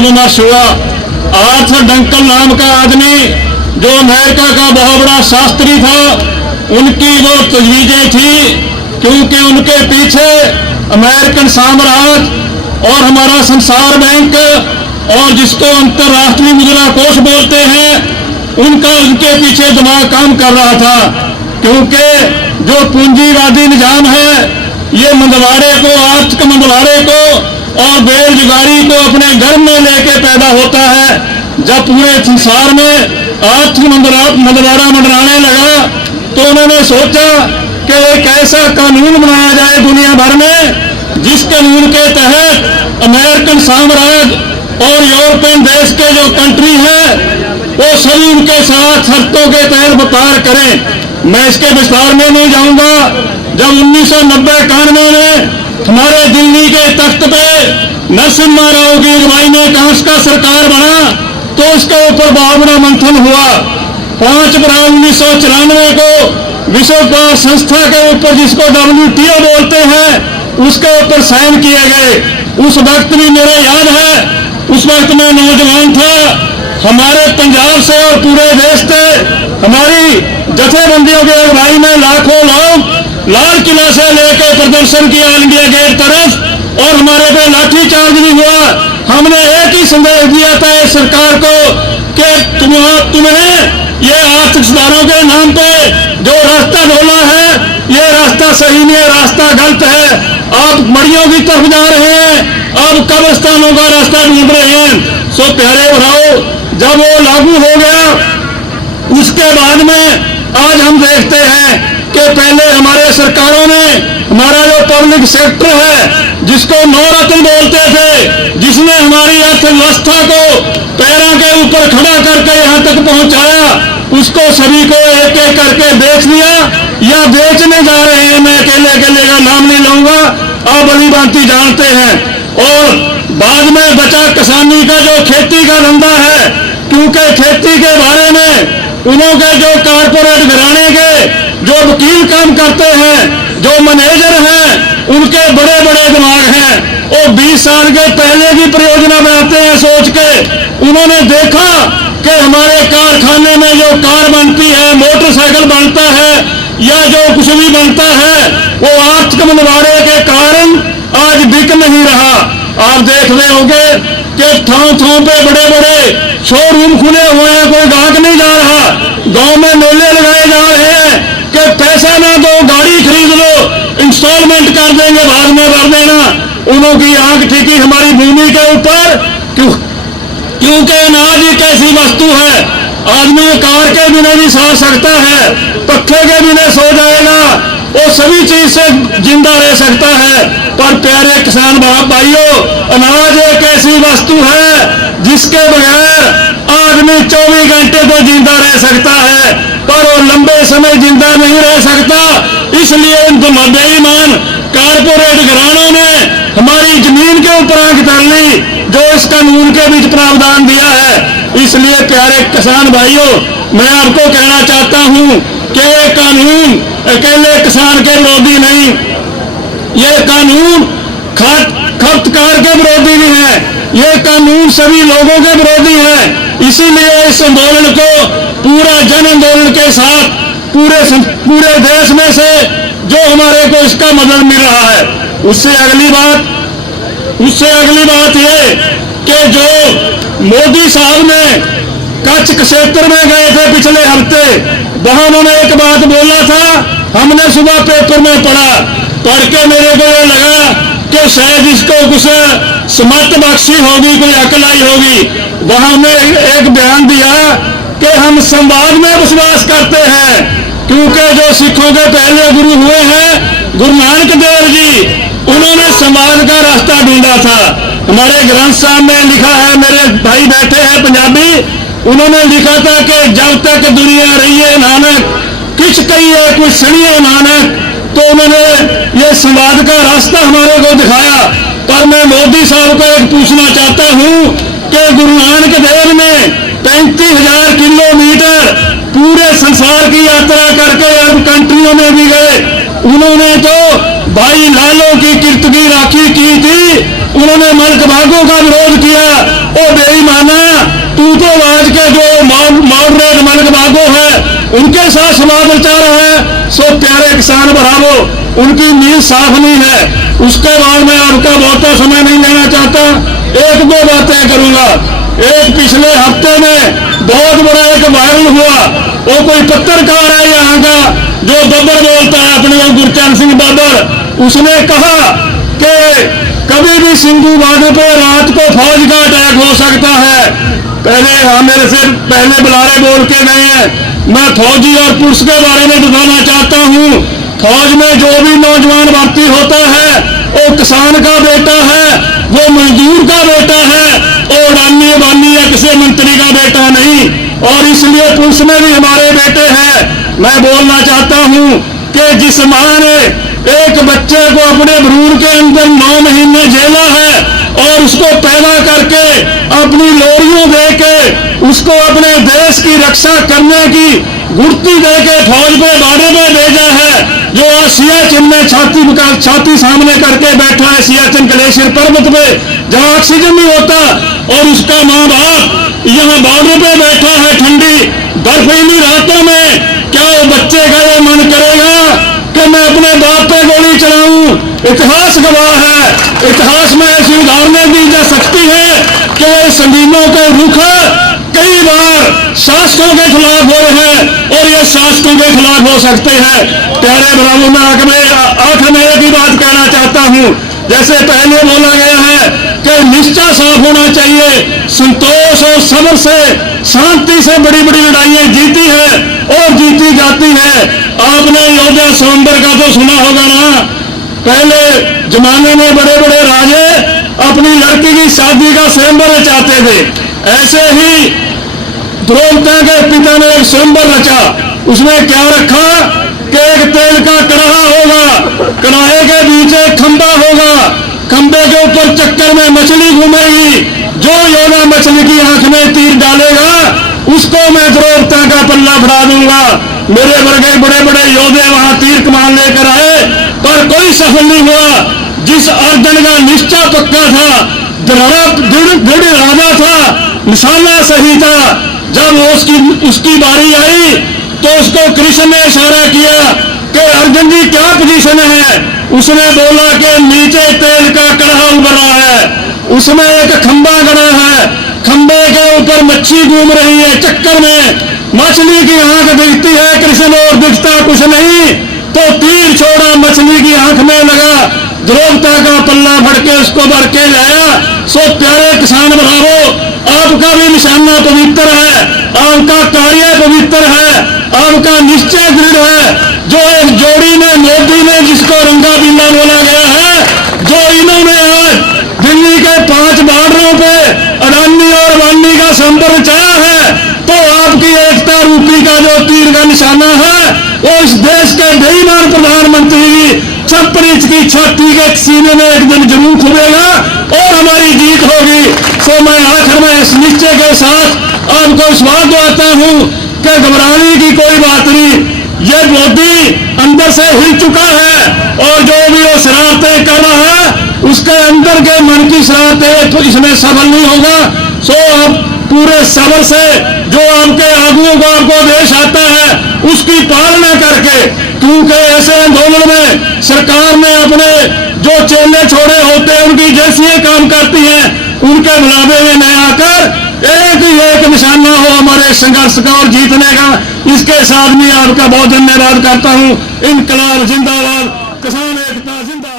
विमर्श हुआ। Arthur Duncan नाम का आदमी जो अमेरिका का बहुत बड़ा शास्त्री था, उनकी वो तजवीजें थी, क्योंकि उनके पीछे अमेरिकन साम्राज्य और हमारा संसार बैंक और जिसको अंतर्राष्ट्रीय मुद्रा कोष बोलते हैं, उनके पीछे दिमाग काम कर रहा था। क्योंकि जो पूंजीवादी निजाम है, ये मंदवाड़े को, आर्थिक मंदवाड़े को और बेरोजगारी को अपने घर में लेके पैदा होता है। जब पूरे संसार में आर्थिक मंदवाड़ा मंडराने लगा, तो उन्होंने सोचा कि एक ऐसा कानून बनाया जाए दुनिया भर में, जिस कानून के तहत अमेरिकन साम्राज्य और यूरोपियन देश के जो कंट्री है, वो सभी उनके साथ शर्तों के तहत व्यापार करें। मैं इसके विस्तार में नहीं जाऊंगा। जब 1990-91 में हमारे दिल्ली के तख्त पे नरसिम्हा राव की अगुवाई में कांग्रेस का सरकार बना, तो इसके ऊपर बहुत बड़ा मंथन हुआ। 5 अप्रैल 1994 को विश्व व्यापार संस्था के ऊपर, जिसको WTO बोलते हैं, उसके ऊपर साइन किए गए। उस वक्त भी मेरे याद है, उस वक्त मैं नौजवान था। हमारे पंजाब से और पूरे देश से हमारी जथेबंदियों की अगुवाई में लाखों लोग लाल किला से लेकर प्रदर्शन किया इंडिया गेट तरफ, और हमारे पे लाठीचार्ज भी हुआ। हमने एक ही संदेश दिया था इस सरकार को कि तुम्हें ये आर्थिक सुधारों के नाम पे जो रास्ता ढोला है, ये रास्ता सही नहीं है, रास्ता गलत है। आप मड़ियों की तरफ जा रहे हैं, अब कब्रिस्तानों का रास्ता ढूंढ रहे हैं। सो प्यारे भराओ, जब वो लागू हो गया, उसके बाद में आज हम देखते हैं कि पहले हमारे सरकारों ने हमारा जो पब्लिक सेक्टर है, जिसको नवरत्न बोलते थे, जिसने हमारी अर्थव्यवस्था को पैरों के ऊपर खड़ा करके यहाँ तक पहुंचाया, उसको सभी को एक एक करके बेच दिया या बेचने जा रहे हैं। मैं अकेले का नाम नहीं लूंगा, आप भली भांति जानते हैं। और बाद में बचा किसानी का जो खेती का धंधा है, क्योंकि खेती के बारे में उन्होंने जो कारपोरेट घराने के जो वकील काम करते हैं, जो मैनेजर हैं, उनके बड़े बड़े दिमाग हैं। वो 20 साल के पहले की परियोजना बनाते हैं सोच के। उन्होंने देखा कि हमारे कारखाने में जो कार बनती है, मोटरसाइकिल बनता है या जो कुछ भी बनता है, वो आर्थिक मंदवाड़े के कारण आज बिक नहीं रहा। आप देख रहे होंगे कि ठाव पे बड़े बड़े शोरूम खुले हुए हैं, कोई ग्राहक नहीं जा रहा। गांव में मेले लगाए जा रहे हैं कि पैसा ना दो, गाड़ी खरीद लो, इंस्टॉलमेंट कर देंगे, बाद में भर देना। उन्हों की आंख ठीकी हमारी भूमि के ऊपर, क्योंकि अनाज एक ऐसी वस्तु है, आदमी कार के बिना भी सो सकता है, पक्के के बिना सो जाएगा, वो सभी चीज से जिंदा रह सकता है। पर प्यारे किसान भाइयों, अनाज एक ऐसी वस्तु है जिसके बगैर आदमी 24 घंटे तो जिंदा रह सकता है, पर वो लंबे समय जिंदा नहीं रह सकता। इसलिए इन बेईमान कारपोरेट घरानों ने हमारी जमीन के ऊपर आंख धर ली, जो इस कानून के बीच प्रावधान दिया है। इसलिए प्यारे किसान भाइयों, मैं आपको कहना चाहता हूं कि ये कानून अकेले किसान के विरोधी नहीं, ये कानून खपतकार के विरोधी भी है, ये कानून सभी लोगों के विरोधी है। इसीलिए इस आंदोलन को पूरा जन आंदोलन के साथ पूरे देश में से जो हमारे को इसका मदद मिल रहा है। उससे अगली बात ये कि जो मोदी साहब ने कच्छ क्षेत्र में गए थे पिछले हफ्ते, वहां उन्होंने एक बात बोला था, हमने सुबह पेपर में पढ़ के मेरे को ये लगा कि शायद इसको कुछ समर्थ बख्शी होगी, कोई अकल आई होगी। वहां ने एक बयान दिया कि हम संवाद में विश्वास करते हैं, क्योंकि जो सिखों के पहले गुरु हुए हैं गुरु नानक देव जी, उन्होंने संवाद का रास्ता ढूंढा था। हमारे ग्रंथ साहब में लिखा है, मेरे भाई बैठे हैं पंजाबी, उन्होंने लिखा था कि जब तक दुनिया रही है नानक, किछ कहिए कुछ सुनिए नानक। तो उन्होंने ये संवाद का रास्ता हमारे को दिखाया। पर मैं मोदी साहब को एक पूछना चाहता हूं कि गुरु नानक देव ने 35,000 किलोमीटर पूरे संसार की यात्रा करके अरब कंट्रियों में भी गए। उन्होंने तो भाई लालों की कीर्त की राखी की थी, उन्होंने मलक भागों का विरोध किया, वो अपने मन बागो है, उनके साथ समाज रचा रहा है। सो प्यारे किसान भरावो, उनकी नींद साफ नहीं है। उसके बाद मैं आपका बहुता समय नहीं लेना चाहता, एक दो बातें करूंगा। एक पिछले हफ्ते में बहुत बड़ा एक वायरल हुआ, वो कोई पत्रकार है यहाँ का जो बब्बर बोलता है अपने को, गुरचरण सिंह बब्बर। उसने कहा कि कभी भी सिंधु घाटी पे रात को फौज का अटैक हो सकता है। पहले मेरे से पहले बुलारे बोल के गए हैं। मैं फौजी और पुलिस के बारे में बताना चाहता हूँ। फौज में जो भी नौजवान भर्ती होता है वो किसान का बेटा है, वो मजदूर का बेटा है, वो अडानी अबानी या किसी मंत्री का बेटा नहीं। और इसलिए पुलिस में भी हमारे बेटे हैं। मैं बोलना चाहता हूँ कि जिस माँ ने एक बच्चे को अपने भ्रूण के अंदर 9 महीने झेला है और उसको पैदा करके अपनी लोरियों देके उसको अपने देश की रक्षा करने की गुर्ती देके फौज पे बाड़े में भेजा है, जो आज सियाचिन में छाती सामने करके बैठा है, सियाचिन ग्लेशियर पर्वत पे जहां ऑक्सीजन नहीं होता, और उसका माँ बाप यहाँ बॉर्डर पे बैठा है ठंडी बर्फीली रातों में। क्या वो बच्चे का ये मन करेगा कि मैं अपने बाप पे गोली चलाऊं? इतिहास गवाह है, इतिहास में ऐसी उदाहरणें दी जा सकती है कि संगीनों के रुख कई बार शासकों के खिलाफ हुए हैं और ये शासकों के खिलाफ हो सकते हैं। प्यारे भरावों में आखिर में एक ही बात कहना चाहता हूं, जैसे पहले बोला गया है कि निश्चय साफ होना चाहिए। संतोष और सब्र से, शांति से बड़ी बड़ी लड़ाइयां जीती है और जीती जाती है। आपने योद्धा स्वयंवर का तो सुना होगा ना। पहले जमाने में बड़े बड़े राजे अपनी लड़की की शादी का स्वयंवर रचाते थे। ऐसे ही द्रौपदी के पिता ने एक स्वयंवर रचा। उसमें क्या रखा कि एक तेल का कड़ाहा होगा, कड़ाहे के बीच एक खंबा होगा, खंबे के ऊपर चक्कर में मछली घूमेगी। जो योद्धा मछली की आंख में तीर डालेगा उसको मैं द्रौपदी का पल्ला भरा दूंगा। मेरे वर्गे बड़े बड़े योद्धे वहां तीर कमान लेकर आए पर कोई सफल नहीं हुआ। जिस अर्जुन का निश्चय पक्का था, दृढ़ इरादा था, निशाना सही था, जब उसकी बारी आई तो उसको कृष्ण ने इशारा किया कि अर्जुन जी क्या पोजीशन है। उसने बोला कि नीचे तेल का कड़ाहा उबर रहा है, उसमें एक खंबा गड़ा है, खंबे के ऊपर मच्छी घूम रही है, चक्कर में मछली की आंख दिखती है, कृष्ण और दिखता कुछ नहीं। तो तीर छोड़ा, मछली की आंख में लगा, द्रौपदी का पल्ला भड़के उसको भर के लाया। सो प्यारे किसान भाइयों, आपका भी निशाना पवित्र है, आपका कार्य पवित्र है, आपका निश्चय दृढ़ है। जो एक जोड़ी में मोदी ने जिसको रंगा बिल्ला बोला गया है, जो इन्होंने आज दिल्ली के 5 बॉर्डरों पे अडानी और अबानी का संपर्क चाहा है, तो आपकी एकता रूपी का जो तीर का निशाना है वो इस देश के बेईमान प्रधानमंत्री की 56 इंच की छाती के सीने में एक दिन जरूर खुलेगा और हमारी जीत होगी। सो मैं आखिर में इस निश्चय के साथ आपको विश्वास दिलाता हूं कि घबराने की कोई बात नहीं। ये मोदी अंदर से हिल चुका है और जो भी वो शरारतें कर रहा है उसके अंदर के मन की शरारतें तो इसमें सफल नहीं होगा। सो आप पूरे सब्र से जो आपके आगुओं को आपको देश आता है उसकी पालना करके, क्योंकि ऐसे आंदोलन में सरकार ने अपने जो चेले छोड़े होते हैं उनकी जैसी काम करती हैं, उनके बुलावे में न आकर एक निशाना हो हमारे संघर्ष का और जीतने का। इसके साथ भी आपका बहुत धन्यवाद करता हूं। इनकलाब जिंदाबाद, किसान एकता जिंदाबाद।